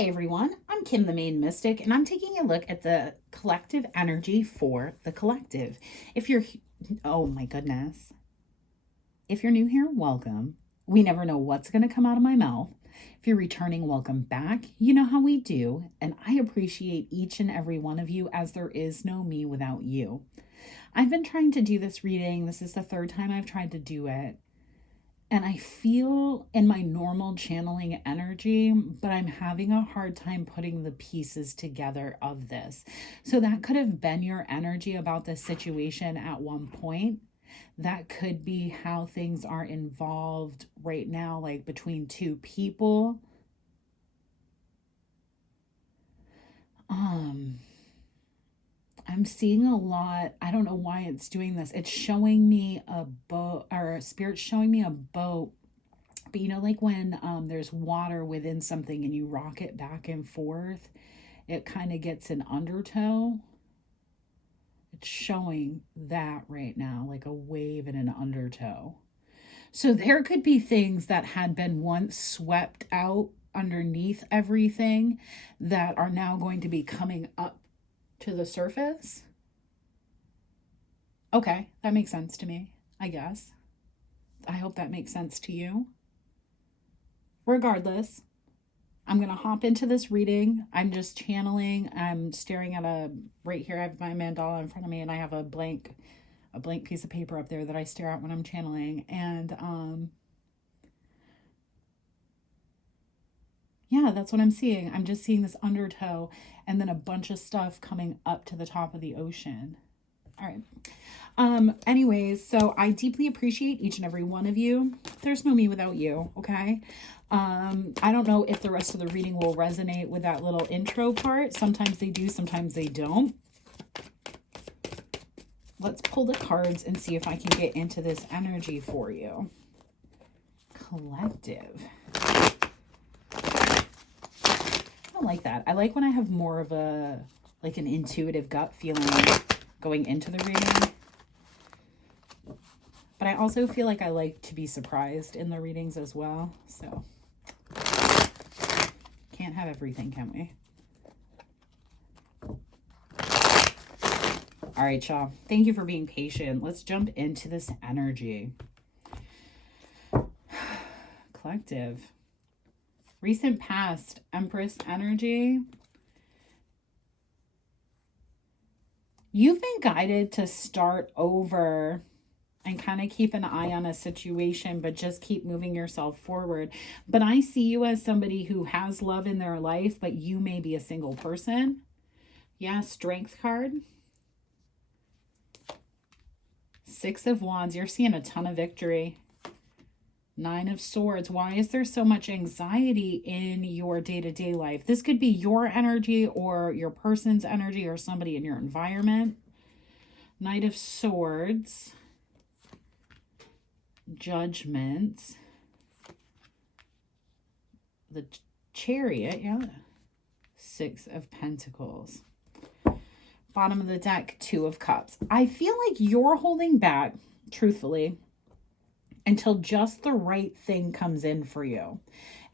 Hey everyone, I'm Kim the Maine Mystic, and I'm taking a look at the collective energy for the collective. If you're, oh my goodness, if you're new here, welcome. We never know what's going to come out of my mouth. If you're returning, welcome back. You know how we do, and I appreciate each and every one of you as there is no me without you. I've been trying to do this reading. This is the third time I've tried to do it. And I feel in my normal channeling energy, but I'm having a hard time putting the pieces together of this. So that could have been your energy about this situation at one point. That could be how things are involved right now, like between two people. I'm seeing a lot. I don't know why it's doing this. It's showing me a boat, or Spirit's showing me a boat. But you know, like when there's water within something and you rock it back and forth, it kind of gets an undertow. It's showing that right now, like a wave and an undertow. So there could be things that had been once swept out underneath everything that are now going to be coming up to the surface. Okay, that makes sense to me, I guess. I hope that makes sense to you. Regardless, I'm going to hop into this reading. I'm just channeling. I'm staring at right here, I have my mandala in front of me, and I have a blank piece of paper up there that I stare at when I'm channeling. And yeah, that's what I'm seeing. I'm just seeing this undertow and then a bunch of stuff coming up to the top of the ocean. All right. Anyways, so I deeply appreciate each and every one of you. There's no me without you, okay? I don't know if the rest of the reading will resonate with that little intro part. Sometimes they do, sometimes they don't. Let's pull the cards and see if I can get into this energy for you. Collective. I like that. I like when I have more of an intuitive gut feeling going into the reading. But I also feel like I like to be surprised in the readings as well. So can't have everything, can we? All right, y'all. Thank you for being patient. Let's jump into this energy. Collective. Recent past, Empress energy. You've been guided to start over and kind of keep an eye on a situation, but just keep moving yourself forward. But I see you as somebody who has love in their life, but you may be a single person. Yeah, Strength card. Six of Wands. You're seeing a ton of victory. Nine of Swords. Why is there so much anxiety in your day-to-day life? This could be your energy or your person's energy or somebody in your environment. Knight of Swords. Judgment. The Chariot. Yeah. Six of Pentacles. Bottom of the deck, Two of Cups. I feel like you're holding back, truthfully, until just the right thing comes in for you,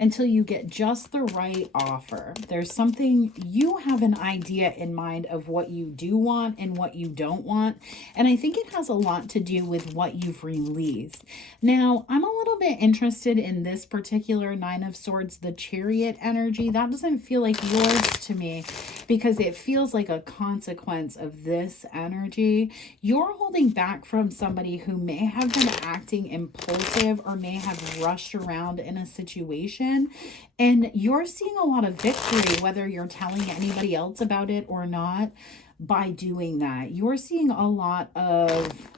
until you get just the right offer. There's something, you have an idea in mind of what you do want and what you don't want. And I think it has a lot to do with what you've released. Now, I'm a little bit interested in this particular Nine of Swords, the Chariot energy. That doesn't feel like yours to me because it feels like a consequence of this energy. You're holding back from somebody who may have been acting impulsive or may have rushed around in a situation. And you're seeing a lot of victory, whether you're telling anybody else about it or not, by doing that. You're seeing a lot of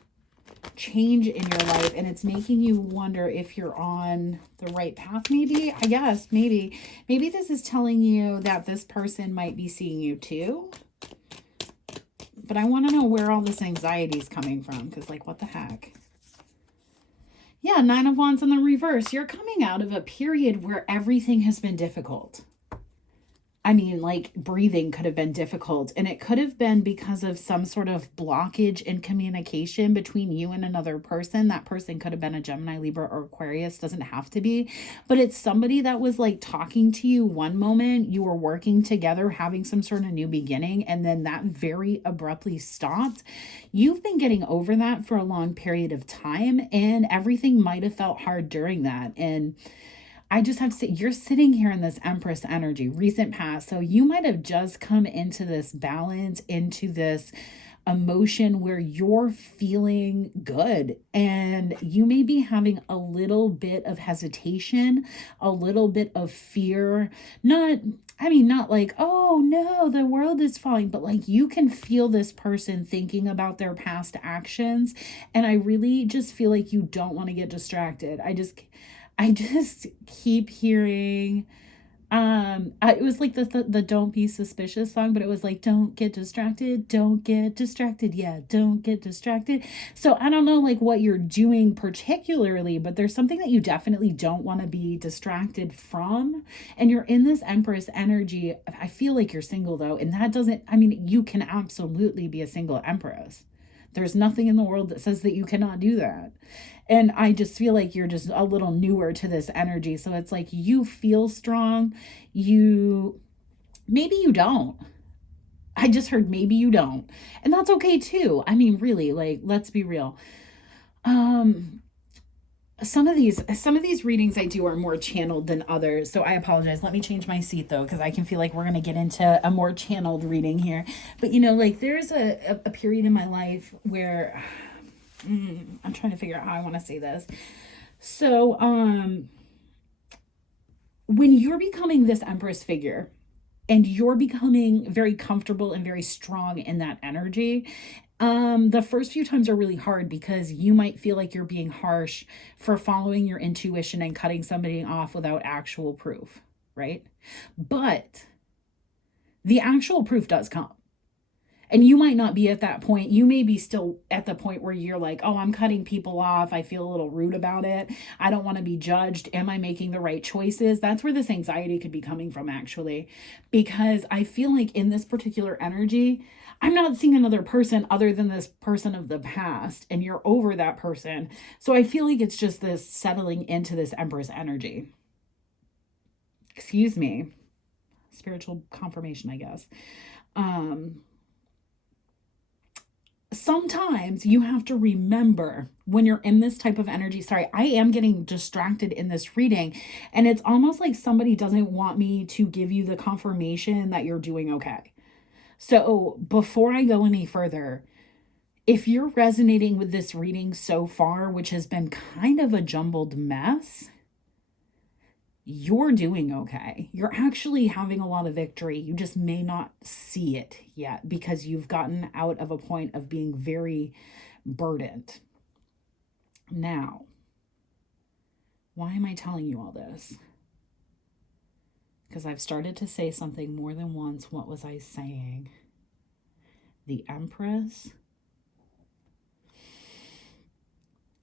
change in your life, and it's making you wonder if you're on the right path. Maybe, I guess, maybe this is telling you that this person might be seeing you too. But I want to know where all this anxiety is coming from, because like, what the heck? Yeah, Nine of Wands in the reverse. You're coming out of a period where everything has been difficult. I mean, like breathing could have been difficult, and it could have been because of some sort of blockage in communication between you and another person. That person could have been a Gemini, Libra, or Aquarius, doesn't have to be, but it's somebody that was like talking to you one moment, you were working together, having some sort of new beginning, and then that very abruptly stopped. You've been getting over that for a long period of time, and everything might have felt hard during that. And I just have to say, you're sitting here in this Empress energy, recent past. So you might have just come into this balance, into this emotion where you're feeling good. And you may be having a little bit of hesitation, a little bit of fear. Not like, oh no, the world is falling, but like you can feel this person thinking about their past actions. And I really just feel like you don't want to get distracted. I just keep hearing it was like the Don't Be Suspicious song, but it was like, don't get distracted, yeah, don't get distracted. So I don't know like what you're doing particularly, but there's something that you definitely don't want to be distracted from. And you're in this Empress energy. I feel like you're single though, and that doesn't, I mean, you can absolutely be a single Empress. There's nothing in the world that says that you cannot do that. And I just feel like you're just a little newer to this energy. So it's like you feel strong. Maybe you don't. I just heard maybe you don't. And that's okay too. I mean, really, like, let's be real. Some of these readings I do are more channeled than others, so I apologize. Let me change my seat though, because I can feel like we're going to get into a more channeled reading here. But like there's a period in my life where I'm trying to figure out how I want to say this. So when you're becoming this Empress figure and you're becoming very comfortable and very strong in that energy, the first few times are really hard because you might feel like you're being harsh for following your intuition and cutting somebody off without actual proof, right? But the actual proof does come. And you might not be at that point. You may be still at the point where you're like, oh, I'm cutting people off. I feel a little rude about it. I don't want to be judged. Am I making the right choices? That's where this anxiety could be coming from, actually. Because I feel like in this particular energy, I'm not seeing another person other than this person of the past. And you're over that person. So I feel like it's just this settling into this Empress energy. Excuse me. Spiritual confirmation, I guess. Sometimes you have to remember when you're in this type of energy. Sorry, I am getting distracted in this reading, and it's almost like somebody doesn't want me to give you the confirmation that you're doing okay. So before I go any further, if you're resonating with this reading so far, which has been kind of a jumbled mess, you're doing okay. You're actually having a lot of victory. You just may not see it yet because you've gotten out of a point of being very burdened. Now, why am I telling you all this? Because I've started to say something more than once. What was I saying? The Empress.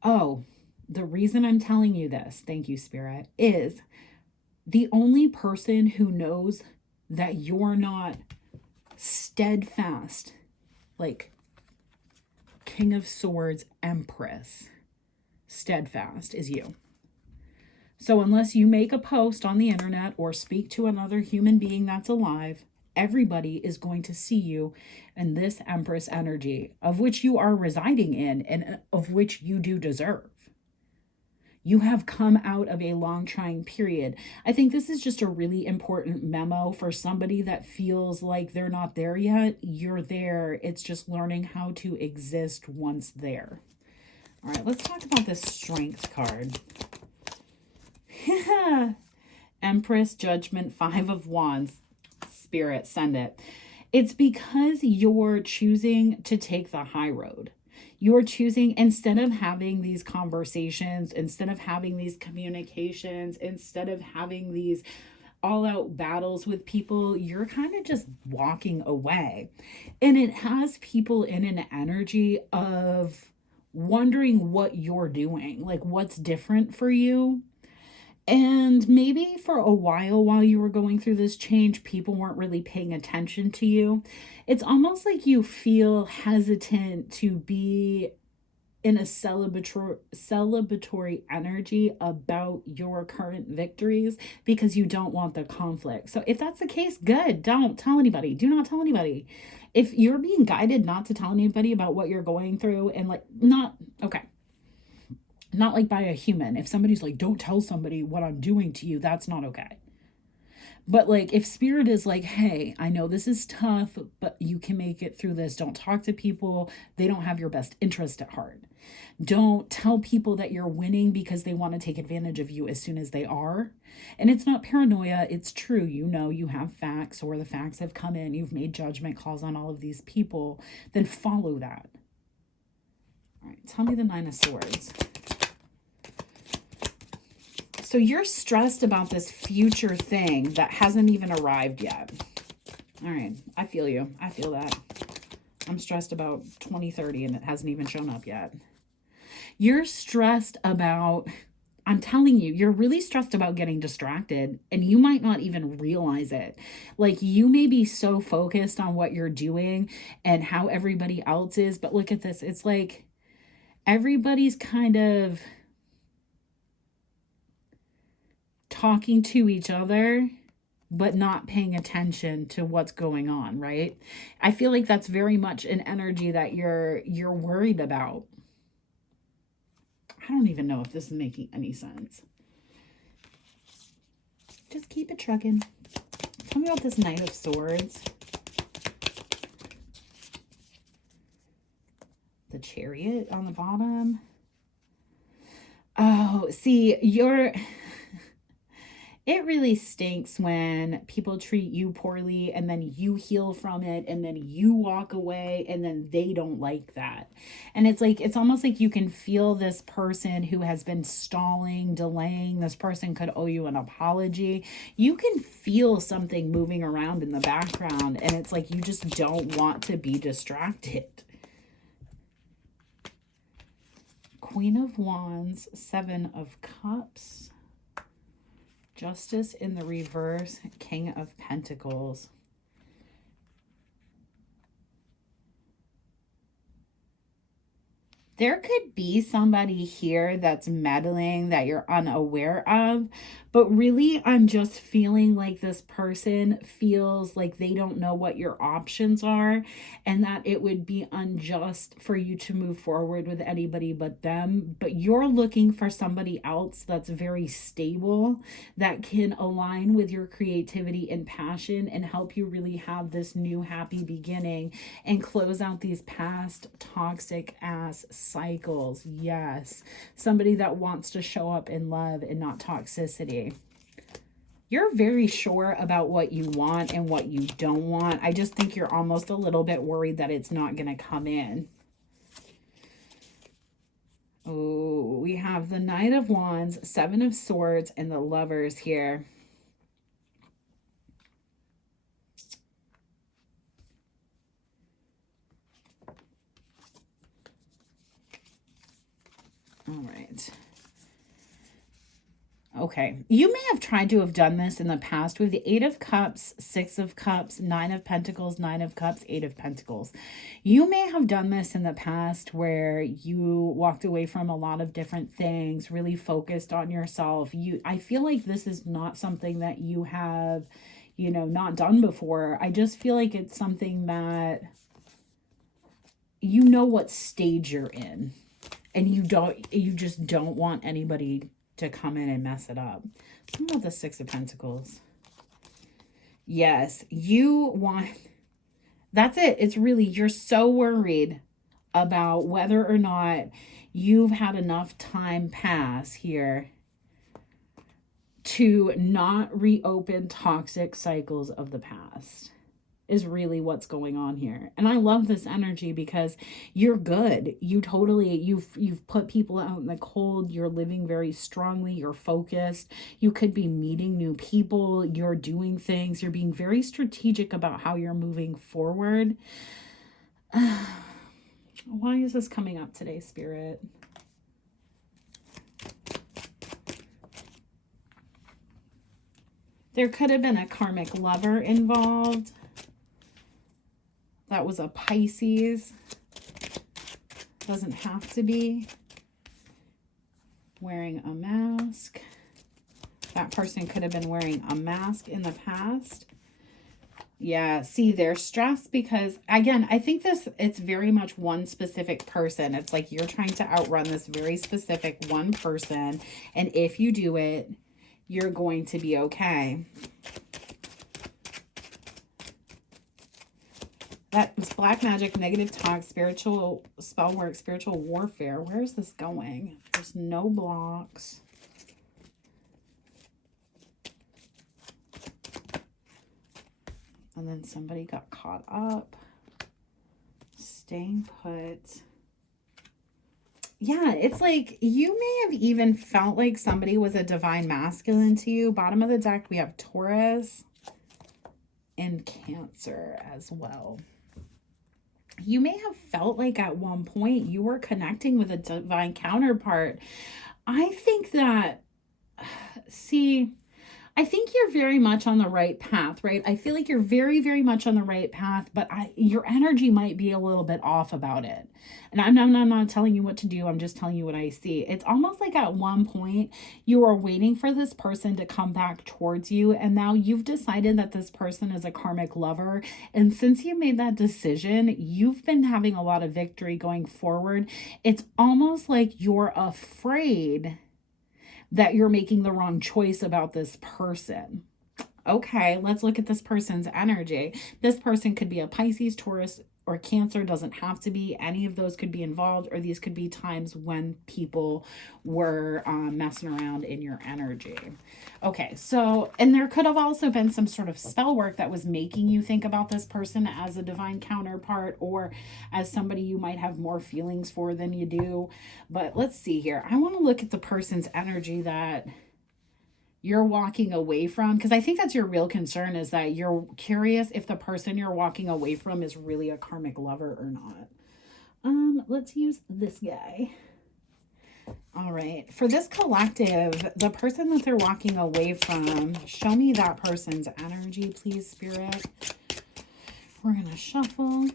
Oh, the reason I'm telling you this, thank you, Spirit, is the only person who knows that you're not steadfast, like King of Swords, Empress, steadfast, is you. So unless you make a post on the internet or speak to another human being that's alive, everybody is going to see you in this Empress energy, of which you are residing in and of which you do deserve. You have come out of a long trying period. I think this is just a really important memo for somebody that feels like they're not there yet. You're there. It's just learning how to exist once there. All right, let's talk about this Strength card. Empress, Judgment, 5 of Wands. Spirit, send it. It's because you're choosing to take the high road. You're choosing, instead of having these conversations, instead of having these communications, instead of having these all-out battles with people, you're kind of just walking away. And it has people in an energy of wondering what you're doing, like what's different for you. And maybe for a while you were going through this change, people weren't really paying attention to you. It's almost like you feel hesitant to be in a celebratory energy about your current victories because you don't want the conflict. So if that's the case, good. Don't tell anybody. Do not tell anybody. If you're being guided not to tell anybody about what you're going through, and like, not okay, not like by a human. If somebody's like, don't tell somebody what I'm doing to you, that's not okay. But like, if spirit is like, hey, I know this is tough, but you can make it through this. Don't talk to people. They don't have your best interest at heart. Don't tell people that you're winning because they want to take advantage of you as soon as they are. And it's not paranoia. It's true. You know, you have facts, or the facts have come in. You've made judgment calls on all of these people. Then follow that. All right. Tell me the Nine of Swords. So you're stressed about this future thing that hasn't even arrived yet. All right. I feel you. I feel that. I'm stressed about 2030 and it hasn't even shown up yet. You're stressed about, I'm telling you, you're really stressed about getting distracted, and you might not even realize it. Like, you may be so focused on what you're doing and how everybody else is, but look at this. It's like everybody's kind of talking to each other but not paying attention to what's going on, right? I feel like that's very much an energy that you're worried about. I don't even know if this is making any sense. Just keep it trucking. Tell me about this Knight of Swords. The Chariot on the bottom. Oh, see, it really stinks when people treat you poorly and then you heal from it and then you walk away and then they don't like that. And it's like, it's almost like you can feel this person who has been stalling, delaying. This person could owe you an apology. You can feel something moving around in the background, and it's like you just don't want to be distracted. Queen of Wands, Seven of Cups. Justice in the reverse, King of Pentacles. There could be somebody here that's meddling that you're unaware of, but really I'm just feeling like this person feels like they don't know what your options are, and that it would be unjust for you to move forward with anybody but them. But you're looking for somebody else that's very stable, that can align with your creativity and passion and help you really have this new happy beginning and close out these past toxic ass cycles. Yes. Somebody that wants to show up in love and not toxicity. You're very sure about what you want and what you don't want. I just think you're almost a little bit worried that it's not going to come in. Oh, we have the Knight of Wands, Seven of Swords, and the Lovers here. All right. Okay, you may have tried to have done this in the past with the Eight of Cups, Six of Cups, Nine of Pentacles, Nine of Cups, Eight of Pentacles. You may have done this in the past where you walked away from a lot of different things, really focused on yourself. I feel like this is not something that you have, not done before. I just feel like it's something that you know what stage you're in, and you just don't want anybody to come in and mess it up. What about the Six of Pentacles? Yes, you want, that's it. It's really, you're so worried about whether or not you've had enough time pass here to not reopen toxic cycles of the past, is really what's going on here. And I love this energy because you're good. You've put people out in the cold. You're living very strongly. You're focused. You could be meeting new people. You're doing things. You're being very strategic about how you're moving forward. Why is this coming up today, Spirit? There could have been a karmic lover involved. That was a Pisces. Doesn't have to be. Wearing a mask. That person could have been wearing a mask in the past. Yeah, see, they're stressed because, again, I think it's very much one specific person. It's like you're trying to outrun this very specific one person. And if you do it, you're going to be okay. That was black magic, negative talk, spiritual spell work, spiritual warfare. Where is this going? There's no blocks. And then somebody got caught up. Staying put. Yeah, it's like you may have even felt like somebody was a divine masculine to you. Bottom of the deck, we have Taurus and Cancer as well. You may have felt like at one point you were connecting with a divine counterpart. I think that, see, I think you're very much on the right path, right? I feel like you're very, very much on the right path, but your energy might be a little bit off about it. And I'm not telling you what to do. I'm just telling you what I see. It's almost like at one point you are waiting for this person to come back towards you. And now you've decided that this person is a karmic lover. And since you made that decision, you've been having a lot of victory going forward. It's almost like you're afraid that you're making the wrong choice about this person. Okay, let's look at this person's energy. This person could be a Pisces, Taurus, or Cancer. Doesn't have to be. Any of those could be involved, or these could be times when people were messing around in your energy. Okay, so, and there could have also been some sort of spell work that was making you think about this person as a divine counterpart or as somebody you might have more feelings for than you do. But let's see here. I want to look at the person's energy that you're walking away from, because I think that's your real concern, is that you're curious if the person you're walking away from is really a karmic lover or not. Let's use this guy. All right, for this collective, the person that they're walking away from, show me that person's energy, please, Spirit. We're gonna shuffle.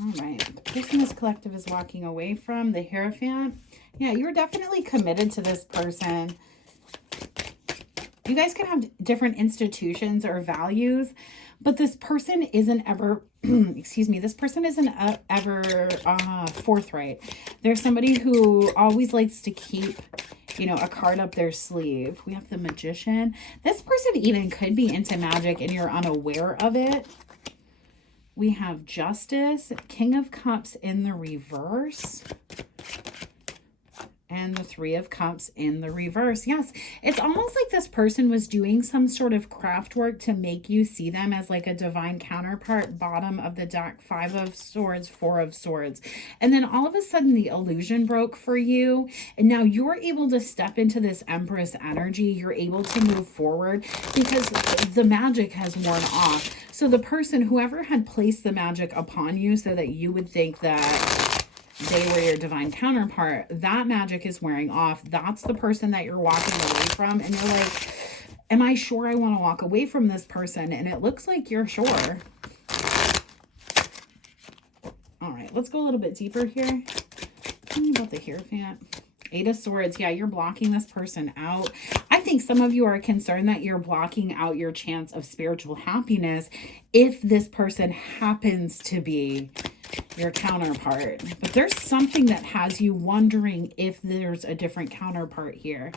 All right, the person this collective is walking away from, the Hierophant. Yeah, you're definitely committed to this person. You guys can have different institutions or values, but this person isn't ever, excuse me, this person isn't ever forthright. There's somebody who always likes to keep, you know, a card up their sleeve. We have the Magician. This person even could be into magic and you're unaware of it. We have Justice, King of Cups in the reverse, and the Three of Cups in the reverse. Yes, it's almost like this person was doing some sort of craft work to make you see them as like a divine counterpart. Bottom of the deck, Five of Swords, Four of Swords. And then all of a sudden the illusion broke for you. And now you're able to step into this Empress energy. You're able to move forward because the magic has worn off. So the person, whoever had placed the magic upon you so that you would think that they were your divine counterpart, that magic is wearing off. That's the person that you're walking away from. And you're like, am I sure I want to walk away from this person? And it looks like you're sure. All right, let's go a little bit deeper here. Tell me about the Hierophant. Eight of Swords. Yeah, you're blocking this person out. I think some of you are concerned that you're blocking out your chance of spiritual happiness if this person happens to be your counterpart. But there's something that has you wondering if there's a different counterpart here.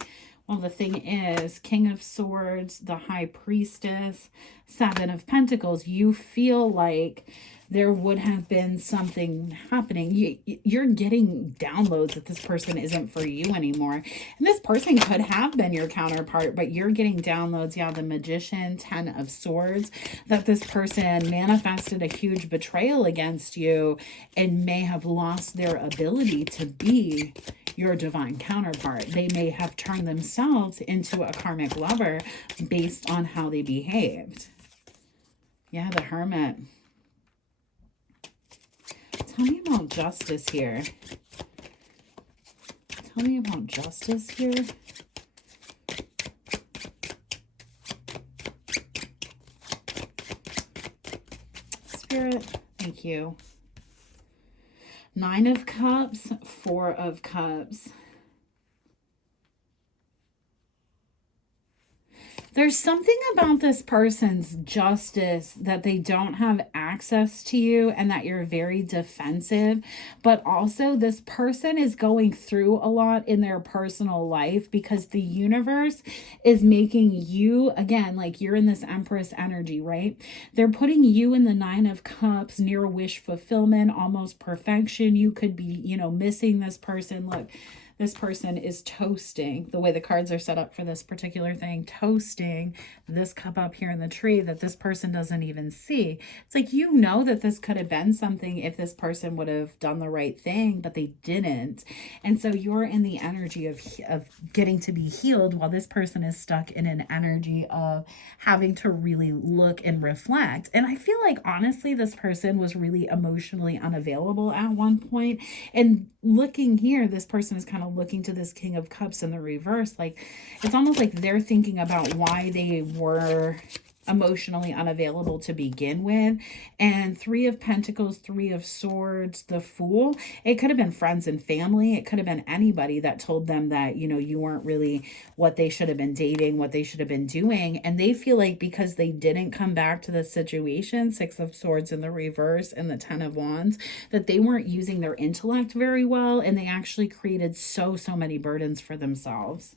Well, the thing is, King of Swords, the High Priestess, Seven of Pentacles. You feel like there would have been something happening. You're getting downloads that this person isn't for you anymore. And this person could have been your counterpart, but you're getting downloads. Yeah, the Magician, 10 of Swords, that this person manifested a huge betrayal against you and may have lost their ability to be your divine counterpart. They may have turned themselves into a karmic lover based on how they behaved. Yeah, the Hermit. Tell me about justice here. Tell me about justice here. Spirit, thank you. 9 of Cups, 4 of Cups. There's something about this person's justice that they don't have access to you and that you're very defensive. But also this person is going through a lot in their personal life because the universe is making you, again, like you're in this Empress energy, right? They're putting you in the 9 of Cups, near wish fulfillment, almost perfection. You could be, you know, missing this person. Look. This person is toasting, the way the cards are set up for this particular thing, toasting this cup up here in the tree that this person doesn't even see. It's like, you know that this could have been something if this person would have done the right thing, but they didn't. And so you're in the energy of getting to be healed while this person is stuck in an energy of having to really look and reflect. And I feel like, honestly, this person was really emotionally unavailable at one point. And looking here, this person is kind of looking to this King of Cups in the reverse. Like, it's almost like they're thinking about why they were emotionally unavailable to begin with. And 3 of Pentacles, 3 of Swords, the Fool. It could have been friends and family. It could have been anybody that told them that, you know, you weren't really what they should have been dating, what they should have been doing. And they feel like because they didn't come back to the situation, 6 of Swords in the reverse and the 10 of Wands, that they weren't using their intellect very well. And they actually created so many burdens for themselves.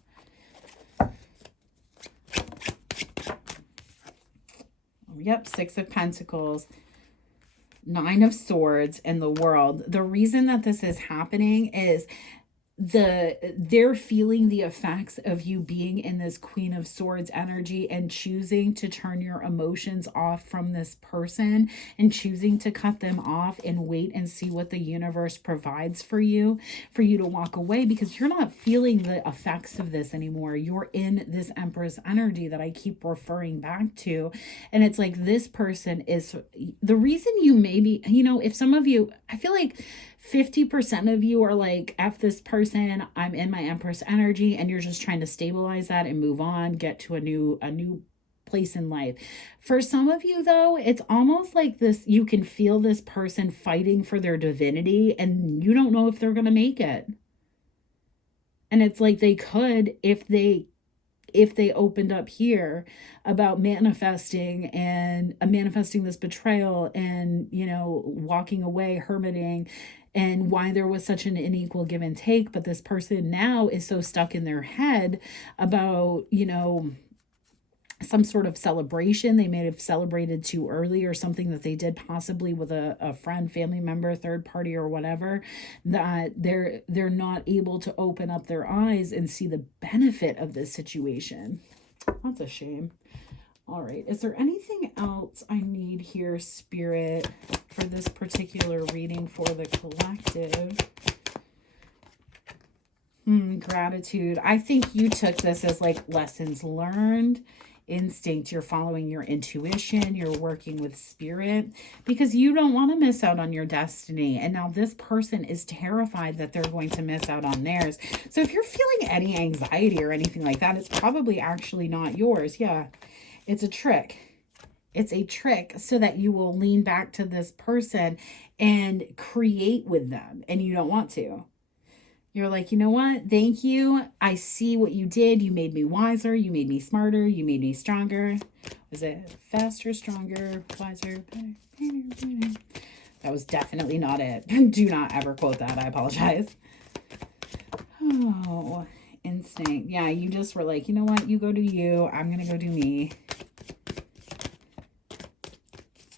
Yep, 6 of Pentacles, 9 of Swords, and the World. The reason that this is happening is they're feeling the effects of you being in this Queen of Swords energy and choosing to turn your emotions off from this person and choosing to cut them off and wait and see what the universe provides for you to walk away, because you're not feeling the effects of this anymore. You're in this Empress energy that I keep referring back to. And it's like, this person is the reason you maybe, you know, if some of you, I feel like 50% of you are like, F this person, I'm in my Empress energy, and you're just trying to stabilize that and move on, get to a new place in life. For some of you, though, it's almost like this, you can feel this person fighting for their divinity and you don't know if they're going to make it. And it's like they could if they opened up here about manifesting and manifesting this betrayal and, you know, walking away, hermiting, and why there was such an unequal give and take. But this person now is so stuck in their head about, you know, some sort of celebration. They may have celebrated too early, or something that they did possibly with a friend, family member, third party, or whatever, that they're not able to open up their eyes and see the benefit of this situation. That's a shame. All right. Is there anything else I need here, Spirit, for this particular reading for the collective? Gratitude. I think you took this as like lessons learned, instinct. You're following your intuition. You're working with spirit because you don't want to miss out on your destiny. And now this person is terrified that they're going to miss out on theirs. So if you're feeling any anxiety or anything like that, it's probably actually not yours. Yeah, it's a trick. It's a trick so that you will lean back to this person and create with them. And you don't want to. You're like, you know what? Thank you. I see what you did. You made me wiser. You made me smarter. You made me stronger. Was it faster, stronger, wiser, better? That was definitely not it. Do not ever quote that. I apologize. Oh, instinct. Yeah, you just were like, you know what? You go do you. I'm going to go do me.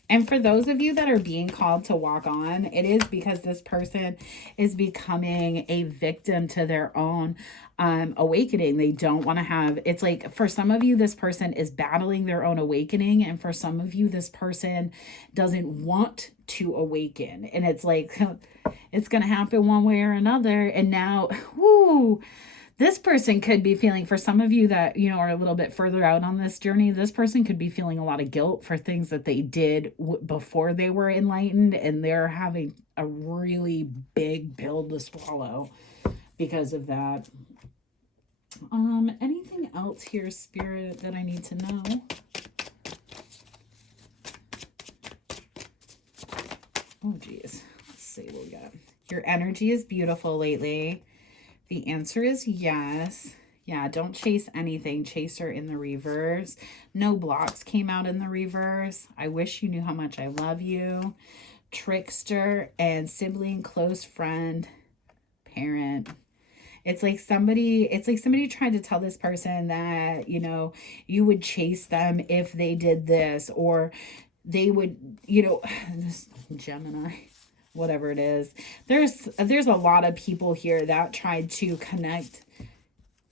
And for those of you that are being called to walk on, it is because this person is becoming a victim to their own awakening. They don't want to have, it's like for some of you, this person is battling their own awakening. And for some of you, this person doesn't want to awaken. And it's like, it's going to happen one way or another. And now, whoo, this person could be feeling, for some of you that, you know, are a little bit further out on this journey, this person could be feeling a lot of guilt for things that they did before they were enlightened, and they're having a really big pill to swallow because of that. Anything else here, Spirit, that I need to know? Oh, geez. Let's see what we got. Your energy is beautiful lately. The answer is yes. Yeah, don't chase anything. Chaser in the reverse. No blocks came out in the reverse. I wish you knew how much I love you. Trickster and sibling, close friend, parent. It's like somebody tried to tell this person that, you know, you would chase them if they did this, or they would, you know, this Gemini, whatever it is. There's a lot of people here that tried to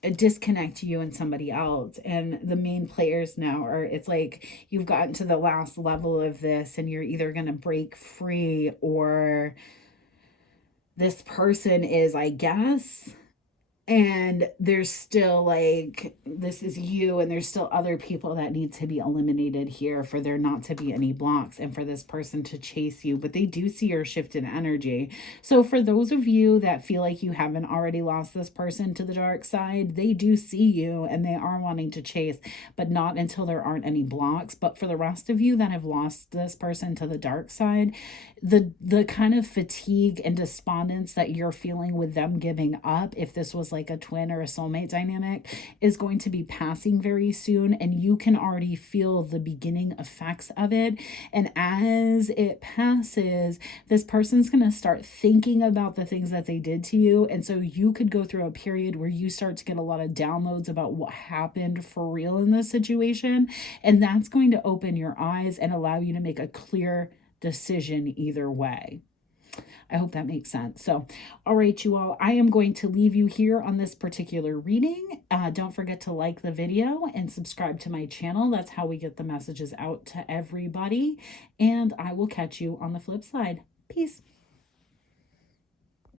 disconnect you and somebody else, and the main players now are, it's like you've gotten to the last level of this and you're either going to break free, or this person is, I guess, and there's still like, this is you, and there's still other people that need to be eliminated here for there not to be any blocks and for this person to chase you. But they do see your shift in energy. So for those of you that feel like you haven't already lost this person to the dark side, they do see you and they are wanting to chase, but not until there aren't any blocks. But for the rest of you that have lost this person to the dark side, the kind of fatigue and despondence that you're feeling with them giving up, if this was like a twin or a soulmate dynamic, is going to be passing very soon, and you can already feel the beginning effects of it. And as it passes, this person's going to start thinking about the things that they did to you, and so you could go through a period where you start to get a lot of downloads about what happened for real in this situation, and that's going to open your eyes and allow you to make a clear decision either way. I hope that makes sense. So, all right, you all, I am going to leave you here on this particular reading. Don't forget to like the video and subscribe to my channel. That's how we get the messages out to everybody. And I will catch you on the flip side. Peace.